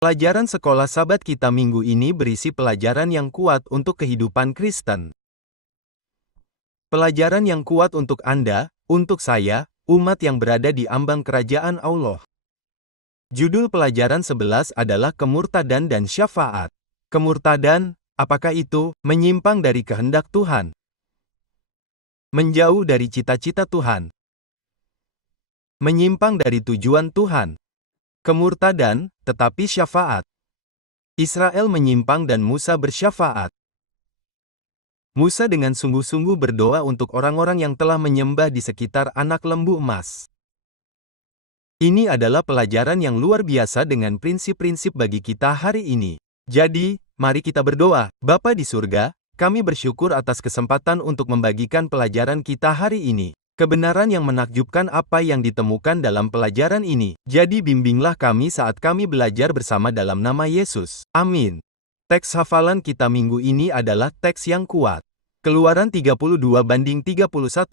Pelajaran sekolah Sabat kita minggu ini berisi pelajaran yang kuat untuk kehidupan Kristen. Pelajaran yang kuat untuk Anda, untuk saya, umat yang berada di ambang kerajaan Allah. Judul pelajaran 11 adalah kemurtadan dan syafaat. Kemurtadan, apakah itu? Menyimpang dari kehendak Tuhan. Menjauh dari cita-cita Tuhan. Menyimpang dari tujuan Tuhan. Kemurtadan, tetapi syafaat. Israel menyimpang dan Musa bersyafaat. Musa dengan sungguh-sungguh berdoa untuk orang-orang yang telah menyembah di sekitar anak lembu emas. Ini adalah pelajaran yang luar biasa dengan prinsip-prinsip bagi kita hari ini. Jadi, mari kita berdoa. Bapa di surga, kami bersyukur atas kesempatan untuk membagikan pelajaran kita hari ini. Kebenaran yang menakjubkan apa yang ditemukan dalam pelajaran ini. Jadi bimbinglah kami saat kami belajar bersama dalam nama Yesus. Amin. Teks hafalan kita minggu ini adalah teks yang kuat. Keluaran 32-31-32.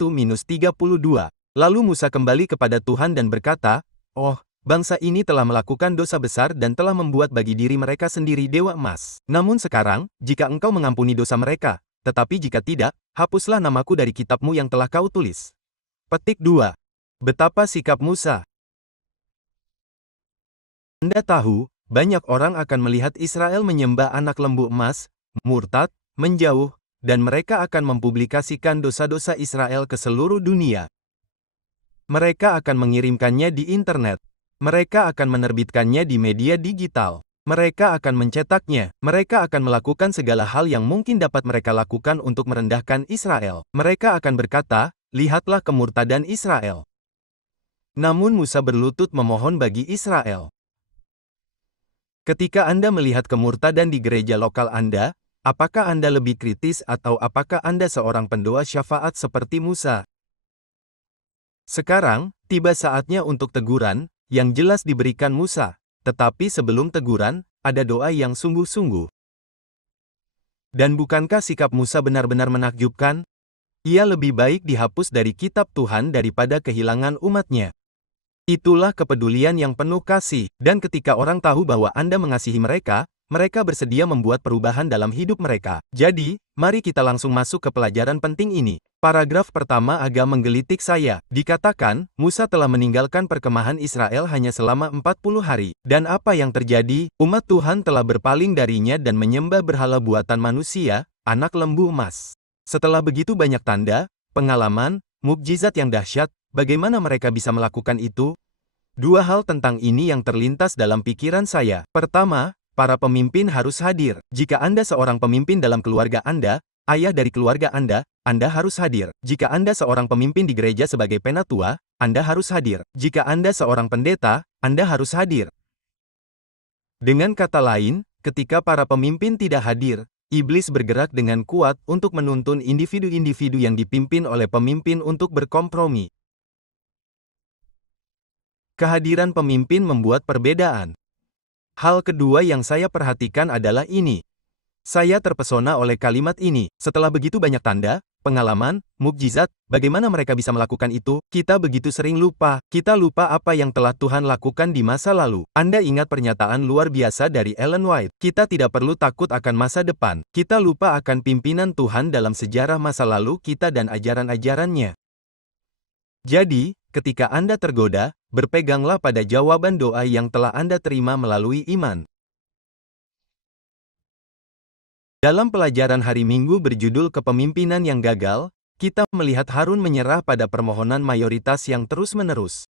Lalu Musa kembali kepada Tuhan dan berkata, "Oh, bangsa ini telah melakukan dosa besar dan telah membuat bagi diri mereka sendiri dewa emas. Namun sekarang, jika engkau mengampuni dosa mereka, tetapi jika tidak, hapuslah namaku dari kitab-Mu yang telah kau tulis." Petik 2. Betapa sikap Musa. Anda tahu, banyak orang akan melihat Israel menyembah anak lembu emas, murtad, menjauh, dan mereka akan mempublikasikan dosa-dosa Israel ke seluruh dunia. Mereka akan mengirimkannya di internet. Mereka akan menerbitkannya di media digital. Mereka akan mencetaknya. Mereka akan melakukan segala hal yang mungkin dapat mereka lakukan untuk merendahkan Israel. Mereka akan berkata, "Lihatlah kemurtadan Israel." Namun Musa berlutut memohon bagi Israel. Ketika Anda melihat kemurtadan di gereja lokal Anda, apakah Anda lebih kritis atau apakah Anda seorang pendoa syafaat seperti Musa? Sekarang, tiba saatnya untuk teguran, yang jelas diberikan Musa. Tetapi sebelum teguran, ada doa yang sungguh-sungguh. Dan bukankah sikap Musa benar-benar menakjubkan? Ia lebih baik dihapus dari kitab Tuhan daripada kehilangan umatnya. Itulah kepedulian yang penuh kasih, dan ketika orang tahu bahwa Anda mengasihi mereka, mereka bersedia membuat perubahan dalam hidup mereka. Jadi, mari kita langsung masuk ke pelajaran penting ini. Paragraf pertama agak menggelitik saya. Dikatakan, Musa telah meninggalkan perkemahan Israel hanya selama 40 hari. Dan apa yang terjadi? Umat Tuhan telah berpaling darinya dan menyembah berhala buatan manusia, anak lembu emas. Setelah begitu banyak tanda, pengalaman, mukjizat yang dahsyat, bagaimana mereka bisa melakukan itu? Dua hal tentang ini yang terlintas dalam pikiran saya. Pertama, para pemimpin harus hadir. Jika Anda seorang pemimpin dalam keluarga Anda, ayah dari keluarga Anda harus hadir. Jika Anda seorang pemimpin di gereja sebagai penatua, Anda harus hadir. Jika Anda seorang pendeta, Anda harus hadir. Dengan kata lain, ketika para pemimpin tidak hadir, iblis bergerak dengan kuat untuk menuntun individu-individu yang dipimpin oleh pemimpin untuk berkompromi. Kehadiran pemimpin membuat perbedaan. Hal kedua yang saya perhatikan adalah ini. Saya terpesona oleh kalimat ini. Setelah begitu banyak tanda, pengalaman, mukjizat, bagaimana mereka bisa melakukan itu? Kita begitu sering lupa. Kita lupa apa yang telah Tuhan lakukan di masa lalu. Anda ingat pernyataan luar biasa dari Ellen White. Kita tidak perlu takut akan masa depan. Kita lupa akan pimpinan Tuhan dalam sejarah masa lalu kita dan ajaran-ajarannya. Jadi, ketika Anda tergoda, berpeganglah pada jawaban doa yang telah Anda terima melalui iman. Dalam pelajaran hari Minggu berjudul Kepemimpinan yang Gagal, kita melihat Harun menyerah pada permohonan mayoritas yang terus-menerus.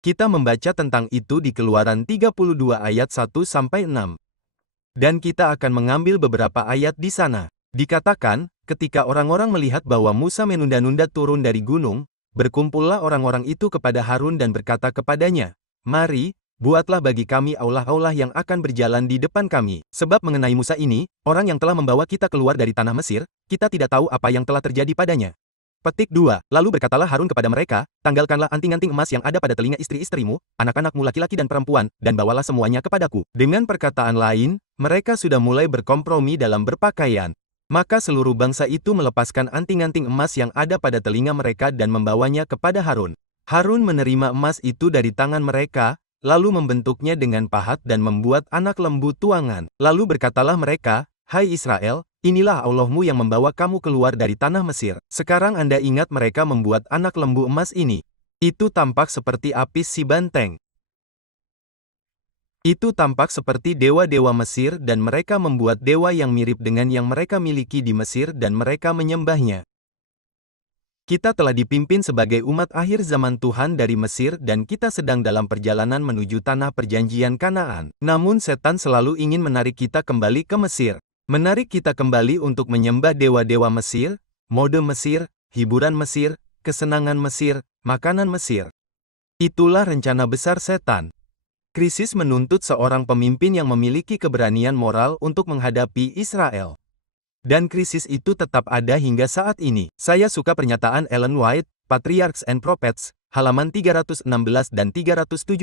Kita membaca tentang itu di Keluaran 32 ayat 1-6. Dan kita akan mengambil beberapa ayat di sana. Dikatakan, ketika orang-orang melihat bahwa Musa menunda-nunda turun dari gunung, berkumpullah orang-orang itu kepada Harun dan berkata kepadanya, "Mari, buatlah bagi kami aulah-aulah yang akan berjalan di depan kami. Sebab mengenai Musa ini, orang yang telah membawa kita keluar dari tanah Mesir, kita tidak tahu apa yang telah terjadi padanya." Petik 2. Lalu berkatalah Harun kepada mereka, "Tanggalkanlah anting-anting emas yang ada pada telinga istri-istrimu, anak-anakmu laki-laki dan perempuan, dan bawalah semuanya kepadaku." Dengan perkataan lain, mereka sudah mulai berkompromi dalam berpakaian. Maka seluruh bangsa itu melepaskan anting-anting emas yang ada pada telinga mereka dan membawanya kepada Harun. Harun menerima emas itu dari tangan mereka, lalu membentuknya dengan pahat dan membuat anak lembu tuangan. Lalu berkatalah mereka, "Hai Israel, inilah Allahmu yang membawa kamu keluar dari tanah Mesir." Sekarang Anda ingat mereka membuat anak lembu emas ini. Itu tampak seperti Apis si banteng. Itu tampak seperti dewa-dewa Mesir dan mereka membuat dewa yang mirip dengan yang mereka miliki di Mesir dan mereka menyembahnya. Kita telah dipimpin sebagai umat akhir zaman Tuhan dari Mesir dan kita sedang dalam perjalanan menuju tanah perjanjian Kanaan. Namun setan selalu ingin menarik kita kembali ke Mesir. Menarik kita kembali untuk menyembah dewa-dewa Mesir, mode Mesir, hiburan Mesir, kesenangan Mesir, makanan Mesir. Itulah rencana besar setan. Krisis menuntut seorang pemimpin yang memiliki keberanian moral untuk menghadapi Israel. Dan krisis itu tetap ada hingga saat ini. Saya suka pernyataan Ellen White, Patriarchs and Prophets, halaman 316 dan 317.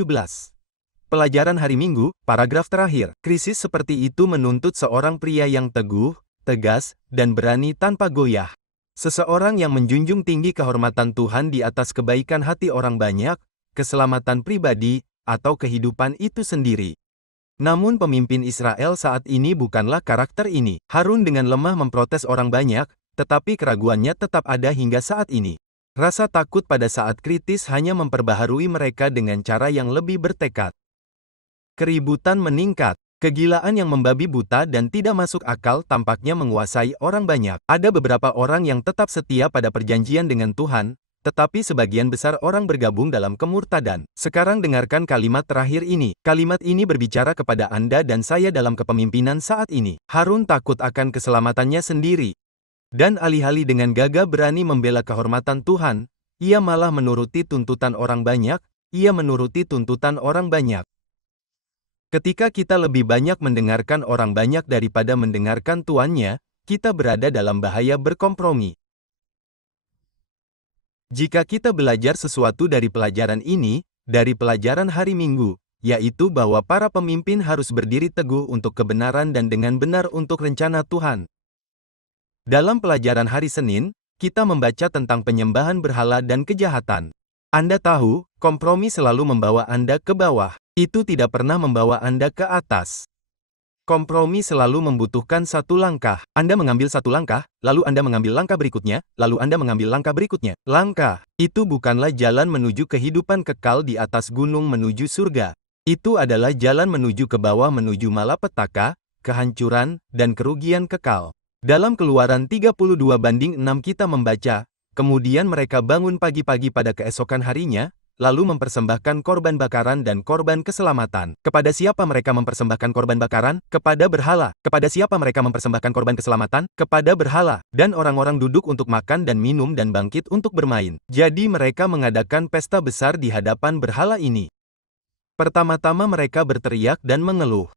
Pelajaran hari Minggu, paragraf terakhir. Krisis seperti itu menuntut seorang pria yang teguh, tegas, dan berani tanpa goyah. Seseorang yang menjunjung tinggi kehormatan Tuhan di atas kebaikan hati orang banyak, keselamatan pribadi, atau kehidupan itu sendiri. Namun pemimpin Israel saat ini bukanlah karakter ini. Harun dengan lemah memprotes orang banyak, tetapi keraguannya tetap ada hingga saat ini. Rasa takut pada saat kritis hanya memperbaharui mereka dengan cara yang lebih bertekad. Keributan meningkat. Kegilaan yang membabi buta dan tidak masuk akal tampaknya menguasai orang banyak. Ada beberapa orang yang tetap setia pada perjanjian dengan Tuhan, tetapi sebagian besar orang bergabung dalam kemurtadan. Sekarang dengarkan kalimat terakhir ini. Kalimat ini berbicara kepada Anda dan saya dalam kepemimpinan saat ini. Harun takut akan keselamatannya sendiri. Dan alih-alih dengan gagah berani membela kehormatan Tuhan, ia malah menuruti tuntutan orang banyak, ia menuruti tuntutan orang banyak. Ketika kita lebih banyak mendengarkan orang banyak daripada mendengarkan tuannya, kita berada dalam bahaya berkompromi. Jika kita belajar sesuatu dari pelajaran ini, dari pelajaran hari Minggu, yaitu bahwa para pemimpin harus berdiri teguh untuk kebenaran dan dengan benar untuk rencana Tuhan. Dalam pelajaran hari Senin, kita membaca tentang penyembahan berhala dan kejahatan. Anda tahu, kompromi selalu membawa Anda ke bawah. Itu tidak pernah membawa Anda ke atas. Kompromi selalu membutuhkan satu langkah. Anda mengambil satu langkah, lalu Anda mengambil langkah berikutnya, lalu Anda mengambil langkah berikutnya. Langkah itu bukanlah jalan menuju kehidupan kekal di atas gunung menuju surga. Itu adalah jalan menuju ke bawah menuju malapetaka, kehancuran, dan kerugian kekal. Dalam Keluaran 32:6 kita membaca, kemudian mereka bangun pagi-pagi pada keesokan harinya, lalu mempersembahkan korban bakaran dan korban keselamatan. Kepada siapa mereka mempersembahkan korban bakaran? Kepada berhala. Kepada siapa mereka mempersembahkan korban keselamatan? Kepada berhala. Dan orang-orang duduk untuk makan dan minum dan bangkit untuk bermain. Jadi mereka mengadakan pesta besar di hadapan berhala ini. Pertama-tama mereka berteriak dan mengeluh.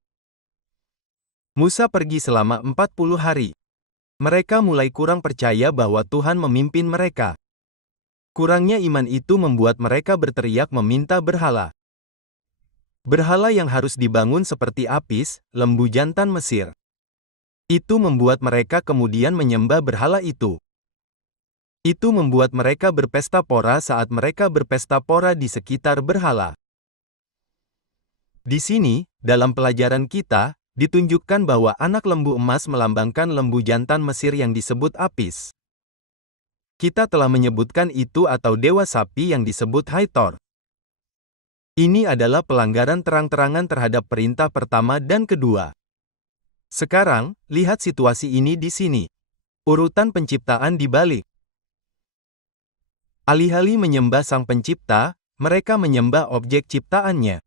Musa pergi selama 40 hari. Mereka mulai kurang percaya bahwa Tuhan memimpin mereka. Kurangnya iman itu membuat mereka berteriak meminta berhala. Berhala yang harus dibangun seperti Apis, lembu jantan Mesir. Itu membuat mereka kemudian menyembah berhala itu. Itu membuat mereka berpesta pora saat mereka berpesta pora di sekitar berhala. Di sini, dalam pelajaran kita, ditunjukkan bahwa anak lembu emas melambangkan lembu jantan Mesir yang disebut Apis. Kita telah menyebutkan itu atau dewa sapi yang disebut Hathor. Ini adalah pelanggaran terang-terangan terhadap perintah pertama dan kedua. Sekarang, lihat situasi ini di sini. Urutan penciptaan dibalik. Alih-alih menyembah Sang Pencipta, mereka menyembah objek ciptaannya.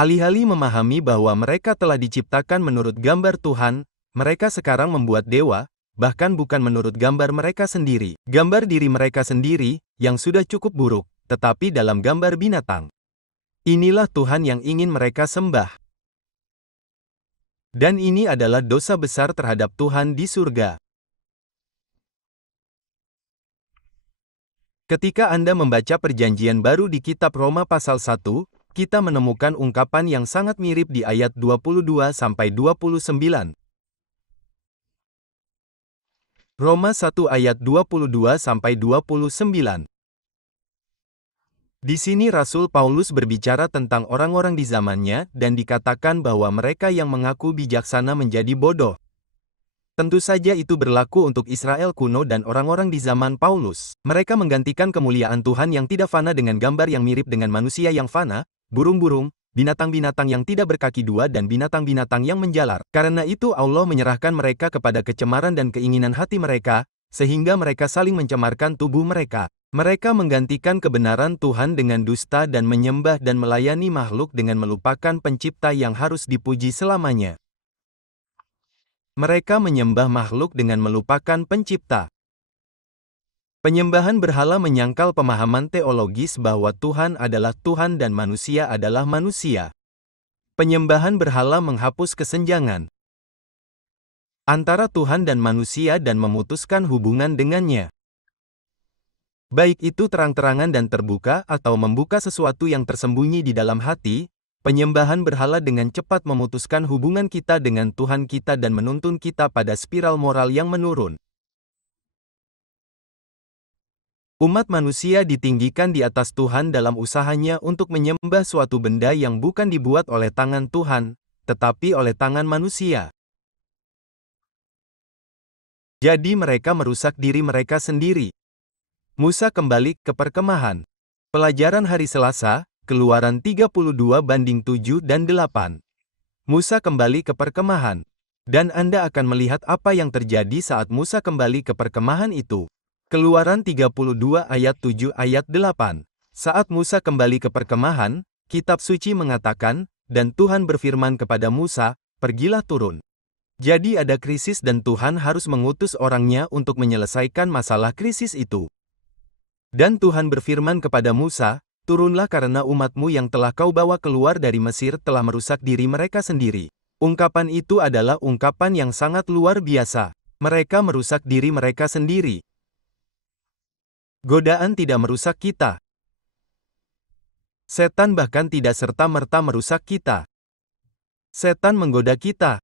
Alih-alih memahami bahwa mereka telah diciptakan menurut gambar Tuhan, mereka sekarang membuat dewa, bahkan bukan menurut gambar mereka sendiri. Gambar diri mereka sendiri, yang sudah cukup buruk, tetapi dalam gambar binatang. Inilah Tuhan yang ingin mereka sembah. Dan ini adalah dosa besar terhadap Tuhan di surga. Ketika Anda membaca perjanjian baru di kitab Roma pasal 1, kita menemukan ungkapan yang sangat mirip di ayat 22-29. Roma 1 ayat 22-29. Di sini Rasul Paulus berbicara tentang orang-orang di zamannya dan dikatakan bahwa mereka yang mengaku bijaksana menjadi bodoh. Tentu saja itu berlaku untuk Israel kuno dan orang-orang di zaman Paulus. Mereka menggantikan kemuliaan Tuhan yang tidak fana dengan gambar yang mirip dengan manusia yang fana, burung-burung, binatang-binatang yang tidak berkaki dua dan binatang-binatang yang menjalar. Karena itu Allah menyerahkan mereka kepada kecemaran dan keinginan hati mereka, sehingga mereka saling mencemarkan tubuh mereka. Mereka menggantikan kebenaran Tuhan dengan dusta dan menyembah dan melayani makhluk dengan melupakan pencipta yang harus dipuji selamanya. Mereka menyembah makhluk dengan melupakan pencipta. Penyembahan berhala menyangkal pemahaman teologis bahwa Tuhan adalah Tuhan dan manusia adalah manusia. Penyembahan berhala menghapus kesenjangan antara Tuhan dan manusia dan memutuskan hubungan dengannya. Baik itu terang-terangan dan terbuka atau membuka sesuatu yang tersembunyi di dalam hati, penyembahan berhala dengan cepat memutuskan hubungan kita dengan Tuhan kita dan menuntun kita pada spiral moral yang menurun. Umat manusia ditinggikan di atas Tuhan dalam usahanya untuk menyembah suatu benda yang bukan dibuat oleh tangan Tuhan, tetapi oleh tangan manusia. Jadi mereka merusak diri mereka sendiri. Musa kembali ke perkemahan. Pelajaran hari Selasa, Keluaran 32:7 dan 8. Musa kembali ke perkemahan. Dan Anda akan melihat apa yang terjadi saat Musa kembali ke perkemahan itu. Keluaran 32 ayat 7 ayat 8. Saat Musa kembali ke perkemahan, kitab suci mengatakan, dan Tuhan berfirman kepada Musa, pergilah turun. Jadi ada krisis dan Tuhan harus mengutus orangnya untuk menyelesaikan masalah krisis itu. Dan Tuhan berfirman kepada Musa, turunlah karena umatmu yang telah kau bawa keluar dari Mesir telah merusak diri mereka sendiri. Ungkapan itu adalah ungkapan yang sangat luar biasa. Mereka merusak diri mereka sendiri. Godaan tidak merusak kita. Setan bahkan tidak serta-merta merusak kita. Setan menggoda kita.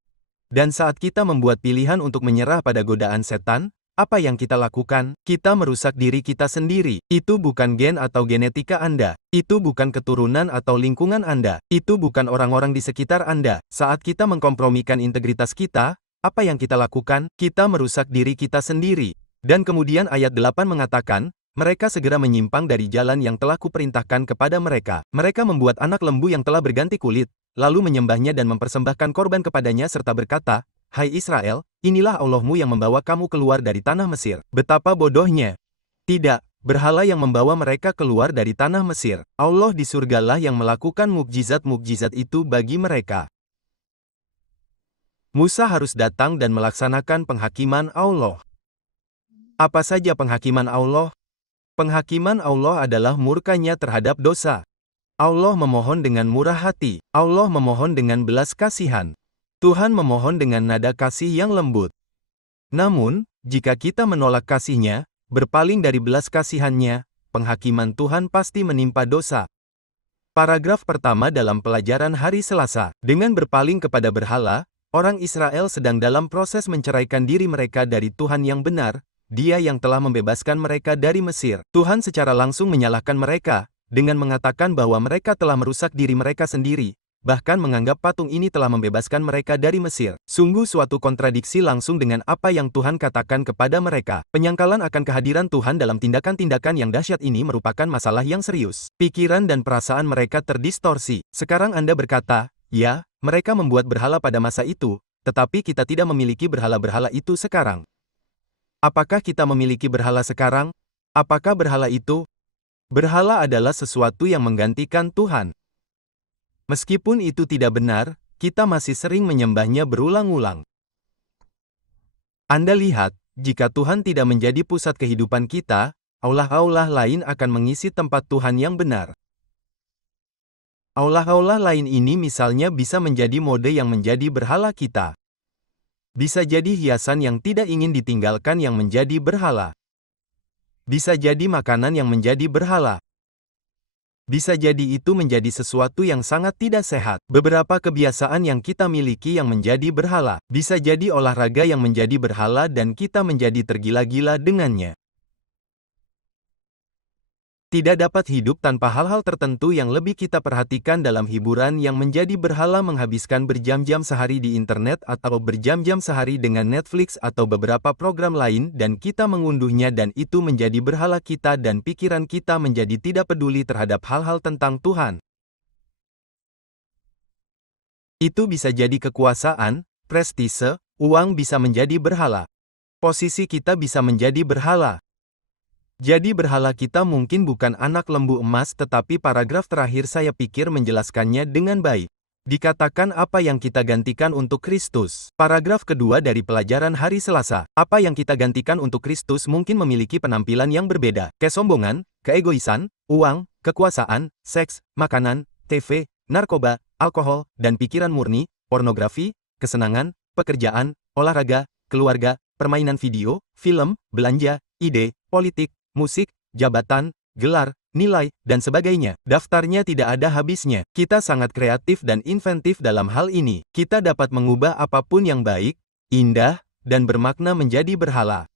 Dan saat kita membuat pilihan untuk menyerah pada godaan setan, apa yang kita lakukan? Kita merusak diri kita sendiri. Itu bukan gen atau genetika Anda. Itu bukan keturunan atau lingkungan Anda. Itu bukan orang-orang di sekitar Anda. Saat kita mengkompromikan integritas kita, apa yang kita lakukan? Kita merusak diri kita sendiri. Dan kemudian ayat 8 mengatakan, mereka segera menyimpang dari jalan yang telah kuperintahkan kepada mereka. Mereka membuat anak lembu yang telah berganti kulit, lalu menyembahnya dan mempersembahkan korban kepadanya serta berkata, Hai Israel, inilah Allahmu yang membawa kamu keluar dari tanah Mesir. Betapa bodohnya. Tidak, berhala yang membawa mereka keluar dari tanah Mesir. Allah di surgalah yang melakukan mukjizat-mukjizat itu bagi mereka. Musa harus datang dan melaksanakan penghakiman Allah. Apa saja penghakiman Allah? Penghakiman Allah adalah murkanya terhadap dosa. Allah memohon dengan murah hati. Allah memohon dengan belas kasihan. Tuhan memohon dengan nada kasih yang lembut. Namun, jika kita menolak kasih-Nya, berpaling dari belas kasihan-Nya, penghakiman Tuhan pasti menimpa dosa. Paragraf pertama dalam pelajaran hari Selasa. Dengan berpaling kepada berhala, orang Israel sedang dalam proses menceraikan diri mereka dari Tuhan yang benar, Dia yang telah membebaskan mereka dari Mesir. Tuhan secara langsung menyalahkan mereka, dengan mengatakan bahwa mereka telah merusak diri mereka sendiri, bahkan menganggap patung ini telah membebaskan mereka dari Mesir. Sungguh suatu kontradiksi langsung dengan apa yang Tuhan katakan kepada mereka. Penyangkalan akan kehadiran Tuhan dalam tindakan-tindakan yang dahsyat ini merupakan masalah yang serius. Pikiran dan perasaan mereka terdistorsi. Sekarang Anda berkata, ya, mereka membuat berhala pada masa itu, tetapi kita tidak memiliki berhala-berhala itu sekarang. Apakah kita memiliki berhala sekarang? Apakah berhala itu? Berhala adalah sesuatu yang menggantikan Tuhan. Meskipun itu tidak benar, kita masih sering menyembahnya berulang-ulang. Anda lihat, jika Tuhan tidak menjadi pusat kehidupan kita, aulah-aulah lain akan mengisi tempat Tuhan yang benar. Aulah-aulah lain ini misalnya bisa menjadi mode yang menjadi berhala kita. Bisa jadi hiasan yang tidak ingin ditinggalkan yang menjadi berhala. Bisa jadi makanan yang menjadi berhala. Bisa jadi itu menjadi sesuatu yang sangat tidak sehat. Beberapa kebiasaan yang kita miliki yang menjadi berhala. Bisa jadi olahraga yang menjadi berhala dan kita menjadi tergila-gila dengannya. Tidak dapat hidup tanpa hal-hal tertentu yang lebih kita perhatikan dalam hiburan yang menjadi berhala menghabiskan berjam-jam sehari di internet atau berjam-jam sehari dengan Netflix atau beberapa program lain dan kita mengunduhnya dan itu menjadi berhala kita dan pikiran kita menjadi tidak peduli terhadap hal-hal tentang Tuhan. Itu bisa jadi kekuasaan, prestise, uang bisa menjadi berhala. Posisi kita bisa menjadi berhala. Jadi berhala kita mungkin bukan anak lembu emas tetapi paragraf terakhir saya pikir menjelaskannya dengan baik. Dikatakan apa yang kita gantikan untuk Kristus. Paragraf kedua dari pelajaran hari Selasa. Apa yang kita gantikan untuk Kristus mungkin memiliki penampilan yang berbeda. Kesombongan, keegoisan, uang, kekuasaan, seks, makanan, TV, narkoba, alkohol, dan pikiran murni, pornografi, kesenangan, pekerjaan, olahraga, keluarga, permainan video, film, belanja, ide, politik, musik, jabatan, gelar, nilai, dan sebagainya. Daftarnya tidak ada habisnya. Kita sangat kreatif dan inventif dalam hal ini. Kita dapat mengubah apapun yang baik, indah, dan bermakna menjadi berhala.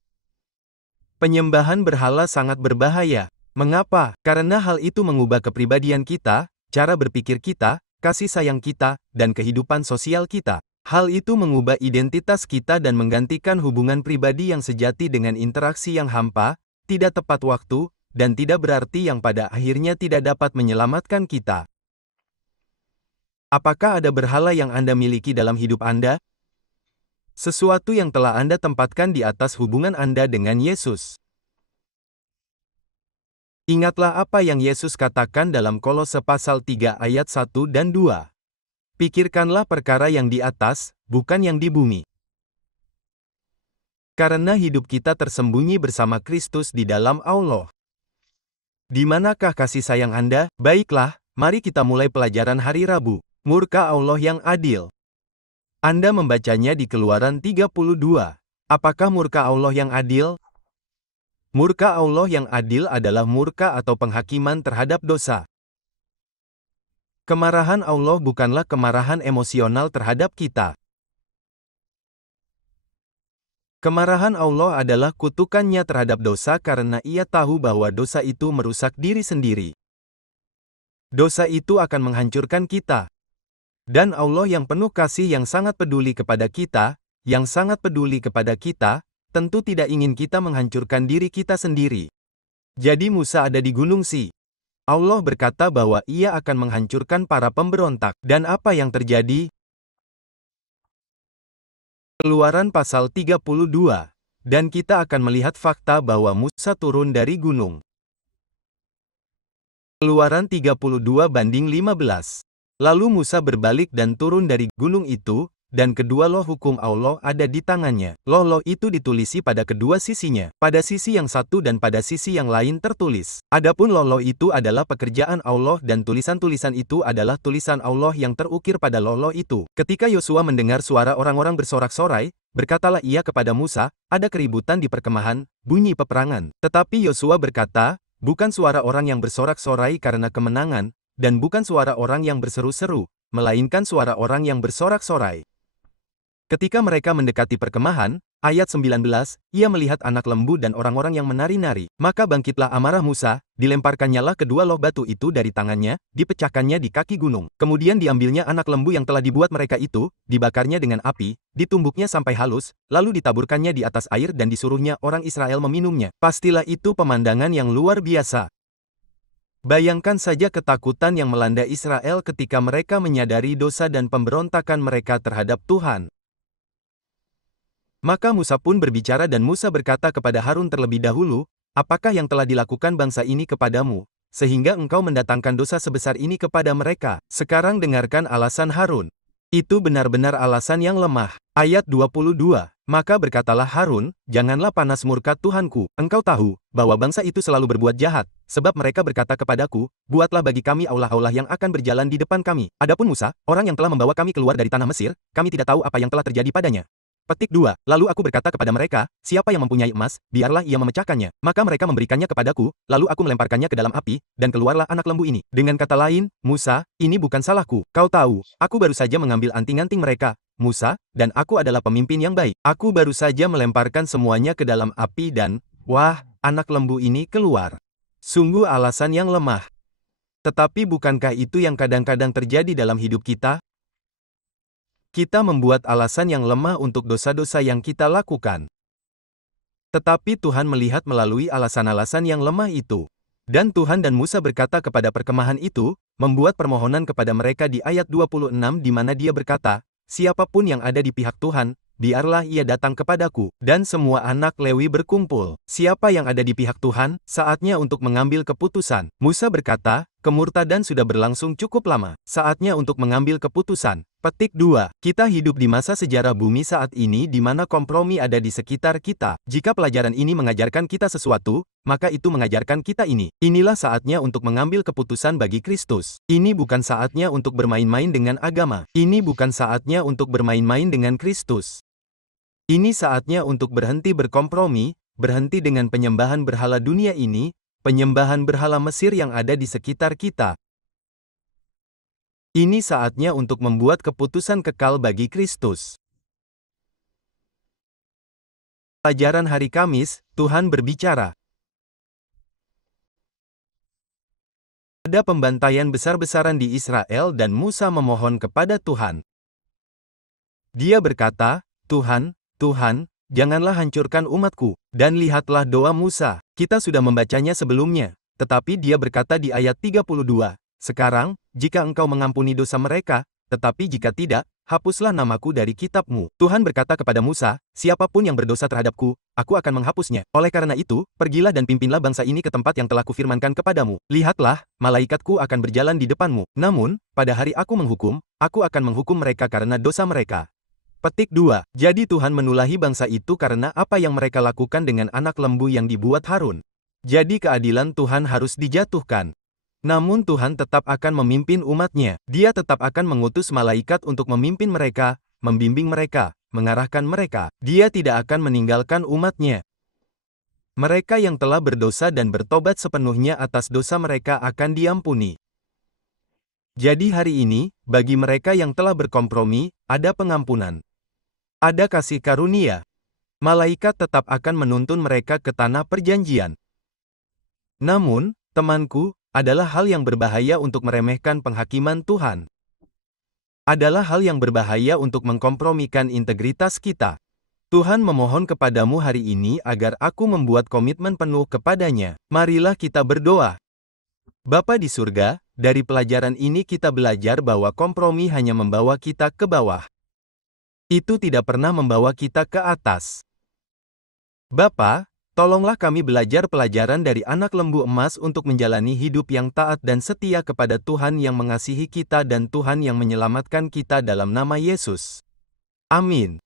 Penyembahan berhala sangat berbahaya. Mengapa? Karena hal itu mengubah kepribadian kita, cara berpikir kita, kasih sayang kita, dan kehidupan sosial kita. Hal itu mengubah identitas kita dan menggantikan hubungan pribadi yang sejati dengan interaksi yang hampa, tidak tepat waktu, dan tidak berarti yang pada akhirnya tidak dapat menyelamatkan kita. Apakah ada berhala yang Anda miliki dalam hidup Anda? Sesuatu yang telah Anda tempatkan di atas hubungan Anda dengan Yesus. Ingatlah apa yang Yesus katakan dalam Kolose pasal 3 ayat 1 dan 2. Pikirkanlah perkara yang di atas, bukan yang di bumi. Karena hidup kita tersembunyi bersama Kristus di dalam Allah. Di manakah kasih sayang Anda? Baiklah, mari kita mulai pelajaran hari Rabu. Murka Allah yang adil. Anda membacanya di Keluaran 32. Apakah murka Allah yang adil? Murka Allah yang adil adalah murka atau penghakiman terhadap dosa. Kemarahan Allah bukanlah kemarahan emosional terhadap kita. Kemarahan Allah adalah kutukannya terhadap dosa karena Ia tahu bahwa dosa itu merusak diri sendiri. Dosa itu akan menghancurkan kita. Dan Allah yang penuh kasih yang sangat peduli kepada kita, tentu tidak ingin kita menghancurkan diri kita sendiri. Jadi Musa ada di Gunung Si. Allah berkata bahwa Ia akan menghancurkan para pemberontak. Dan apa yang terjadi? Keluaran pasal 32, dan kita akan melihat fakta bahwa Musa turun dari gunung. Keluaran 32:15. Lalu Musa berbalik dan turun dari gunung itu, dan kedua loh hukum Allah ada di tangannya. Loh itu ditulisi pada kedua sisinya. Pada sisi yang satu dan pada sisi yang lain tertulis. Adapun loh itu adalah pekerjaan Allah dan tulisan-tulisan itu adalah tulisan Allah yang terukir pada loh itu. Ketika Yosua mendengar suara orang-orang bersorak-sorai, berkatalah ia kepada Musa, ada keributan di perkemahan, bunyi peperangan. Tetapi Yosua berkata, bukan suara orang yang bersorak-sorai karena kemenangan, dan bukan suara orang yang berseru-seru, melainkan suara orang yang bersorak-sorai. Ketika mereka mendekati perkemahan, ayat 19, ia melihat anak lembu dan orang-orang yang menari-nari. Maka bangkitlah amarah Musa, dilemparkannyalah kedua loh batu itu dari tangannya, dipecahkannya di kaki gunung. Kemudian diambilnya anak lembu yang telah dibuat mereka itu, dibakarnya dengan api, ditumbuknya sampai halus, lalu ditaburkannya di atas air dan disuruhnya orang Israel meminumnya. Pastilah itu pemandangan yang luar biasa. Bayangkan saja ketakutan yang melanda Israel ketika mereka menyadari dosa dan pemberontakan mereka terhadap Tuhan. Maka Musa pun berbicara dan Musa berkata kepada Harun terlebih dahulu, apakah yang telah dilakukan bangsa ini kepadamu, sehingga engkau mendatangkan dosa sebesar ini kepada mereka? Sekarang dengarkan alasan Harun. Itu benar-benar alasan yang lemah. Ayat 22, maka berkatalah Harun, janganlah panas murka Tuhanku, engkau tahu, bahwa bangsa itu selalu berbuat jahat, sebab mereka berkata kepadaku, buatlah bagi kami aulah-aulah yang akan berjalan di depan kami. Adapun Musa, orang yang telah membawa kami keluar dari tanah Mesir, kami tidak tahu apa yang telah terjadi padanya. Petik 2. Lalu aku berkata kepada mereka, siapa yang mempunyai emas, biarlah ia memecahkannya. Maka mereka memberikannya kepadaku, lalu aku melemparkannya ke dalam api, dan keluarlah anak lembu ini. Dengan kata lain, Musa, ini bukan salahku. Kau tahu, aku baru saja mengambil anting-anting mereka, Musa, dan aku adalah pemimpin yang baik. Aku baru saja melemparkan semuanya ke dalam api dan, wah, anak lembu ini keluar. Sungguh alasan yang lemah. Tetapi bukankah itu yang kadang-kadang terjadi dalam hidup kita? Kita membuat alasan yang lemah untuk dosa-dosa yang kita lakukan. Tetapi Tuhan melihat melalui alasan-alasan yang lemah itu. Dan Tuhan dan Musa berkata kepada perkemahan itu, membuat permohonan kepada mereka di ayat 26 di mana dia berkata, siapapun yang ada di pihak Tuhan, biarlah ia datang kepadaku. Dan semua anak Lewi berkumpul. Siapa yang ada di pihak Tuhan, saatnya untuk mengambil keputusan. Musa berkata, kemurtadan sudah berlangsung cukup lama. Saatnya untuk mengambil keputusan. Petik 2. Kita hidup di masa sejarah bumi saat ini di mana kompromi ada di sekitar kita. Jika pelajaran ini mengajarkan kita sesuatu, maka itu mengajarkan kita ini. Inilah saatnya untuk mengambil keputusan bagi Kristus. Ini bukan saatnya untuk bermain-main dengan agama. Ini bukan saatnya untuk bermain-main dengan Kristus. Ini saatnya untuk berhenti berkompromi, berhenti dengan penyembahan berhala dunia ini, penyembahan berhala Mesir yang ada di sekitar kita. Ini saatnya untuk membuat keputusan kekal bagi Kristus. Pelajaran hari Kamis, Tuhan berbicara. Ada pembantaian besar-besaran di Israel dan Musa memohon kepada Tuhan. Dia berkata, Tuhan, janganlah hancurkan umatku. Dan lihatlah doa Musa. Kita sudah membacanya sebelumnya. Tetapi dia berkata di ayat 32, sekarang, jika engkau mengampuni dosa mereka, tetapi jika tidak, hapuslah namaku dari kitab-Mu. Tuhan berkata kepada Musa, siapapun yang berdosa terhadapku, aku akan menghapusnya. Oleh karena itu, pergilah dan pimpinlah bangsa ini ke tempat yang telah kufirmankan kepadamu. Lihatlah, malaikatku akan berjalan di depanmu. Namun, pada hari aku akan menghukum mereka karena dosa mereka. Petik 2. Jadi Tuhan menulahi bangsa itu karena apa yang mereka lakukan dengan anak lembu yang dibuat Harun. Jadi keadilan Tuhan harus dijatuhkan. Namun Tuhan tetap akan memimpin umatnya. Dia tetap akan mengutus malaikat untuk memimpin mereka, membimbing mereka, mengarahkan mereka. Dia tidak akan meninggalkan umatnya. Mereka yang telah berdosa dan bertobat sepenuhnya atas dosa mereka akan diampuni. Jadi hari ini, bagi mereka yang telah berkompromi, ada pengampunan. Ada kasih karunia. Malaikat tetap akan menuntun mereka ke tanah perjanjian. Namun, temanku, adalah hal yang berbahaya untuk meremehkan penghakiman Tuhan. Adalah hal yang berbahaya untuk mengkompromikan integritas kita. Tuhan memohon kepadamu hari ini agar aku membuat komitmen penuh kepadanya. Marilah kita berdoa. Bapa di surga, dari pelajaran ini kita belajar bahwa kompromi hanya membawa kita ke bawah. Itu tidak pernah membawa kita ke atas. Bapa, tolonglah kami belajar pelajaran dari anak lembu emas untuk menjalani hidup yang taat dan setia kepada Tuhan yang mengasihi kita dan Tuhan yang menyelamatkan kita dalam nama Yesus. Amin.